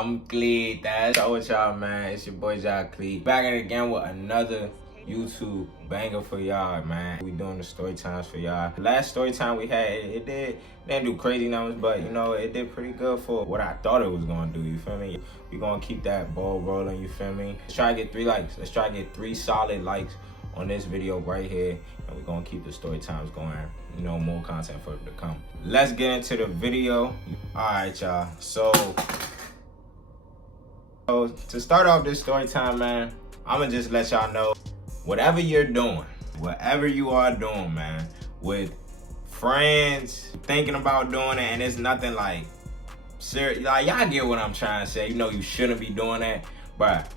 I'm Cleet. That's what y'all, man. It's your boy Cleet. Back at it again with another YouTube banger for y'all, man. We doing the story times for y'all. The last story time we had, it didn't do crazy numbers, but you know, it did pretty good for what I thought it was gonna do, you feel me? We gonna keep that ball rolling, you feel me? Let's try to get 3 likes. Let's try to get 3 solid likes on this video right here, and we're gonna keep the story times going. You know, more content for it to come. Let's get into the video. All right, y'all. So to start off this story time, man, I'ma just let y'all know, whatever you're doing, whatever you are doing, man, with friends, thinking about doing it, and it's nothing like serious. Like, y'all get what I'm trying to say. You know you shouldn't be doing that, but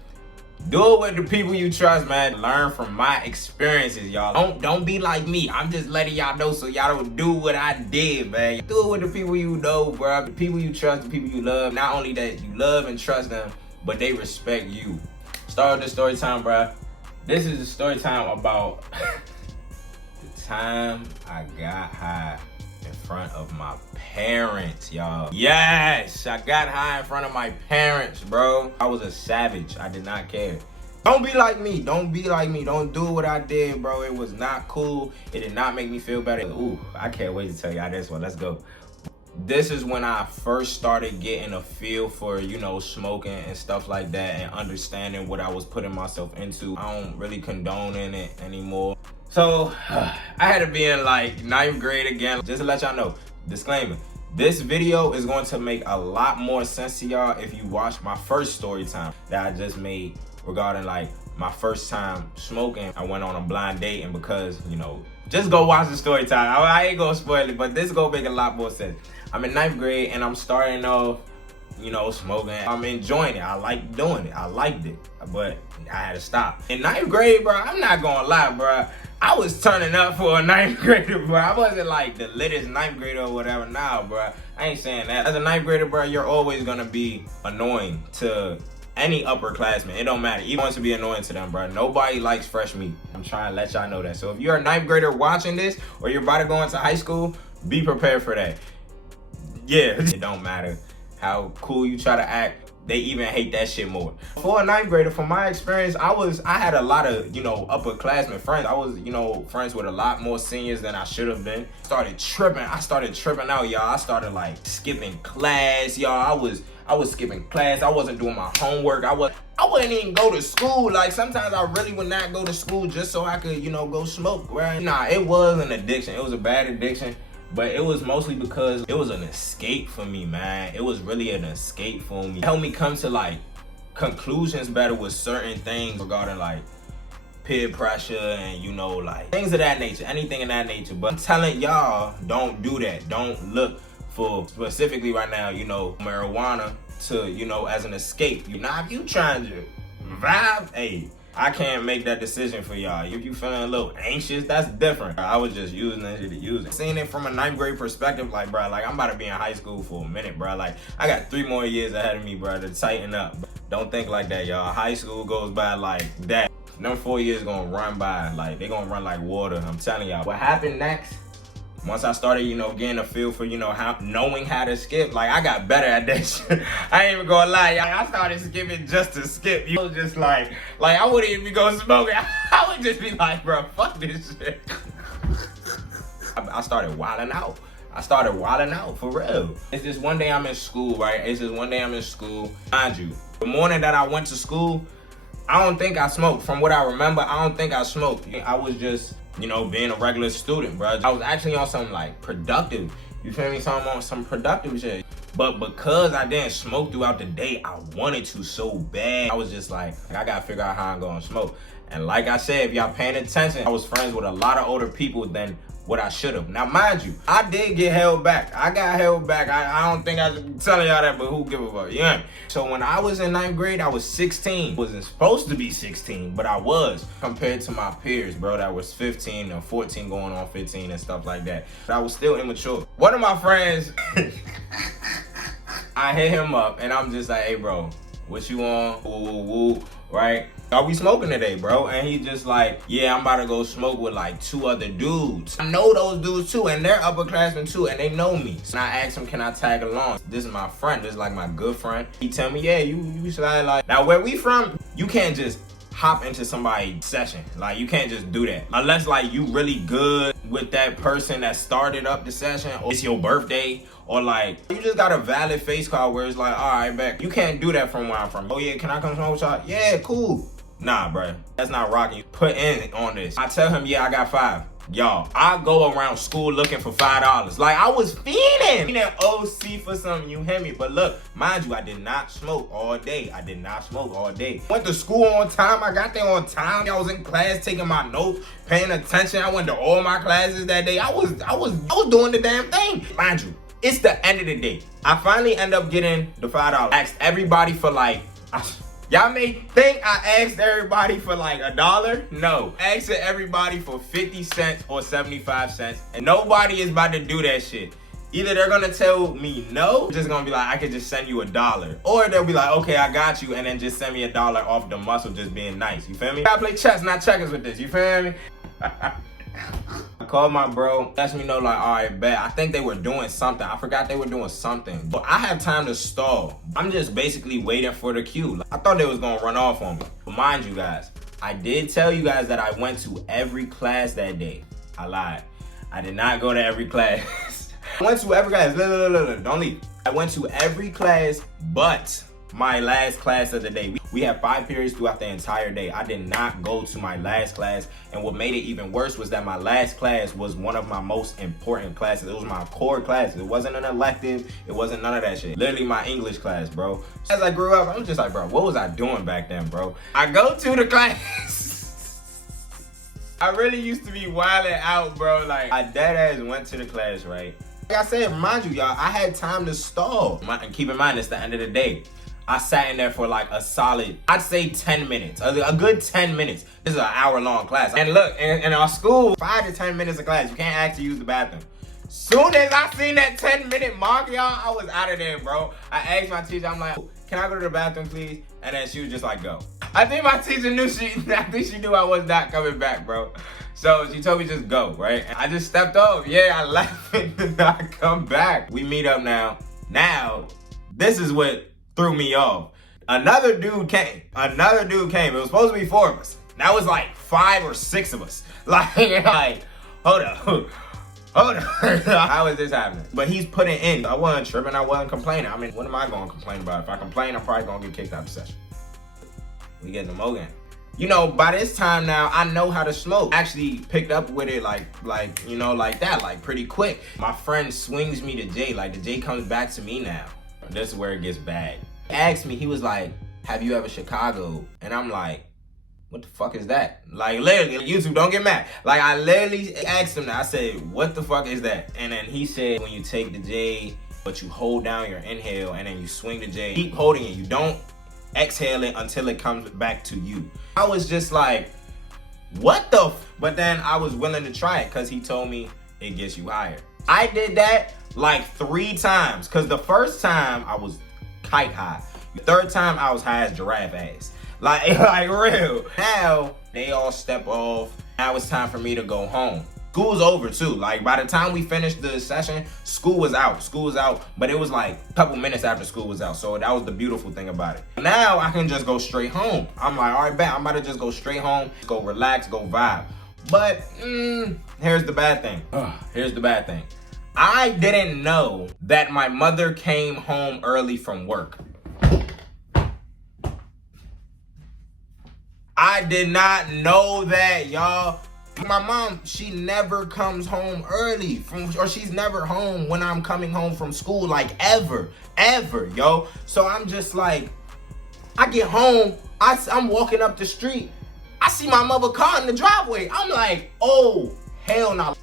do it with the people you trust, man. Learn from my experiences, y'all. Don't be like me. I'm just letting y'all know so y'all don't do what I did, man. Do it with the people you know, bro. The people you trust, the people you love. Not only that you love and trust them, but they respect you. Start with the story time, bro. This is a story time about the time I got high in front of my parents, y'all. Yes, I got high in front of my parents, bro. I was a savage. I did not care. Don't be like me. Don't be like me. Don't do what I did, bro. It was not cool. It did not make me feel better. Ooh, I can't wait to tell y'all this one. Let's go. This is when I first started getting a feel for, you know, smoking and stuff like that, and understanding what I was putting myself into. I don't really condone in it anymore. So I had to be in like 9th grade again. Just to let y'all know, disclaimer, this video is going to make a lot more sense to y'all if you watch my first story time that I just made regarding like my first time smoking. I went on a blind date, and because, you know, just go watch the story time. I ain't gonna spoil it, but this is gonna make a lot more sense. I'm in 9th grade and I'm starting off, you know, smoking. I'm enjoying it. I like doing it. I liked it, but I had to stop. In 9th grade, bro, I'm not gonna lie, bro. I was turning up for a 9th grader, bro. I wasn't like the littest 9th grader or whatever. Nah, bro. I ain't saying that. As a 9th grader, bro, you're always gonna be annoying to any upperclassman. It don't matter. You want to be annoying to them, bro. Nobody likes fresh meat. I'm trying to let y'all know that. So if you're a 9th grader watching this, or you're about to go into high school, be prepared for that. Yeah, it don't matter how cool you try to act. They even hate that shit more. For a 9th grader, from my experience, I had a lot of, you know, upperclassmen friends. I was, you know, friends with a lot more seniors than I should have been. I started tripping out, y'all. I started like skipping class, y'all. I was skipping class. I wasn't doing my homework. I wouldn't even go to school. Like, sometimes I really would not go to school just so I could, you know, go smoke, right? Nah, it was an addiction. It was a bad addiction. But it was mostly because it was an escape for me, man. It was really an escape for me. It helped me come to like conclusions better with certain things regarding like peer pressure and, you know, like things of that nature, anything in that nature. But I'm telling y'all, don't do that. Don't look for specifically right now, you know, marijuana to, you know, as an escape. If you trying to vibe, hey, I can't make that decision for y'all. If you feeling a little anxious, that's different. I was just using that shit to use it. Seeing it from a 9th grade perspective, like, bro, like, I'm about to be in high school for a minute, bro. Like, I got 3 more years ahead of me, bro, to tighten up. Don't think like that, y'all. High school goes by like that. Them 4 years gonna run by, like, they gonna run like water. I'm telling y'all. What happened next? Once I started, you know, getting a feel for, you know, knowing how to skip, like, I got better at that shit. I ain't even gonna lie, y'all. I started skipping just to skip. You know, just like I wouldn't even be going smoking. I would just be like, bro, fuck this shit. I started wilding out. For real. It's just one day I'm in school, right? Mind you, the morning that I went to school, I don't think I smoked. From what I remember, I don't think I smoked. I was just, you know, being a regular student, bro. I was actually on some like productive, you feel me? So I'm on some productive shit. But because I didn't smoke throughout the day, I wanted to so bad. I was just like, I gotta figure out how I'm gonna smoke. And like I said, if y'all paying attention, I was friends with a lot of older people than what I should have. Now, mind you, I did get held back. I got held back. I don't think I should be telling y'all that, but who give a fuck? You know what I mean? So when I was in 9th grade, I was 16. I wasn't supposed to be 16, but I was, compared to my peers, bro, that was 15 or 14 going on 15 and stuff like that. But I was still immature. One of my friends, I hit him up and I'm just like, hey, bro, What you on? Woo, woo, woo, right? Are we smoking today, bro? And he just like, yeah, I'm about to go smoke with like 2 other dudes. I know those dudes too, and they're upperclassmen too, and they know me. So I asked him, can I tag along? This is my friend. This is like my good friend. He tell me, yeah, you slide like. Now where we from, you can't just hop into somebody's session. Like, you can't just do that. Unless like you really good with that person that started up the session, or it's your birthday, or like you just got a valid face card where it's like, all right, back. You can't do that from where I'm from. Oh yeah, can I come smoke with y'all? Yeah, cool. Nah, bro, that's not rocking. You put in on this. I tell him, yeah, I got 5. Y'all, I go around school looking for $5. Like, I was feeding OC for something, you hear me? But look, mind you, I did not smoke all day. I did not smoke all day. Went to school on time. I got there on time. I was in class taking my notes, paying attention. I went to all my classes that day. I was doing the damn thing. Mind you, it's the end of the day. I finally end up getting the $5. Asked everybody for like, y'all may think I asked everybody for like $1. No, asking everybody for 50 cents or 75 cents. And nobody is about to do that shit. Either they're gonna tell me no, just gonna be like, I could just send you $1. Or they'll be like, okay, I got you, and then just send me $1 off the muscle just being nice. You feel me? I play chess, not checkers with this. You feel me? I called my bro, let me know like, all right, bet. I think they were doing something. I forgot they were doing something. But I have time to stall. I'm just basically waiting for the cue. I thought they was gonna run off on me. But mind you guys, I did tell you guys that I went to every class that day. I lied. I did not go to every class. I went to every class. Look, don't leave. I went to every class but my last class of the day. We had 5 periods throughout the entire day. I did not go to my last class, and what made it even worse was that my last class was one of my most important classes. It was my core classes. It wasn't an elective. It wasn't none of that shit. Literally my English class, bro. As I grew up, I was just like, bro, what was I doing back then, bro? I go to the class. I really used to be wilding out, bro. Like, I dead ass went to the class, right? Like I said, mind you, y'all, I had time to stall. And keep in mind, it's the end of the day. I sat in there for like a solid, I'd say 10 minutes, a good 10 minutes. This is an hour-long class. And look, in our school, 5 to 10 minutes of class, you can't actually use the bathroom. Soon as I seen that 10-minute mark, y'all, I was out of there, bro. I asked my teacher, I'm like, can I go to the bathroom, please? And then she was just like, go. I think my teacher knew she knew I was not coming back, bro. So she told me just go, right? And I just stepped off. Yeah, I left and did not come back. We meet up now. Now, this is what threw me off. Another dude came. It was supposed to be 4 of us. That was like 5 or 6 of us. Like hold up. How is this happening? But he's putting in. I wasn't tripping. I wasn't complaining. I mean, what am I going to complain about? If I complain, I'm probably going to get kicked out of the session. We getting the Mogan. You know, by this time now, I know how to smoke. Actually picked up with it like that, like pretty quick. My friend swings me to Jay. Like, the Jay comes back to me now. This is where it gets bad. He asked me, he was like, have you ever Chicago? And I'm like, what the fuck is that? Like, literally, YouTube, don't get mad. Like, I literally asked him that. I said, what the fuck is that? And then he said, when you take the J, but you hold down your inhale and then you swing the J, keep holding it. You don't exhale it until it comes back to you. I was just like, what the But then I was willing to try it because he told me it gets you higher. I did that like 3 times because the first time I was kite high. The third time I was high as giraffe ass. Like real. Now they all step off. Now it's time for me to go home. School's over too. Like, by the time we finished the session, school was out. But it was like a couple minutes after school was out. So that was the beautiful thing about it. Now I can just go straight home. I'm like, all right, bet. I'm about to just go straight home, go relax, go vibe. But here's the bad thing. I didn't know that my mother came home early from work. I did not know that, y'all. My mom, she never comes home early or she's never home when I'm coming home from school, like ever, yo. So I'm just like, I get home, I'm walking up the street, I see my mother car in the driveway. I'm like, oh, hell no.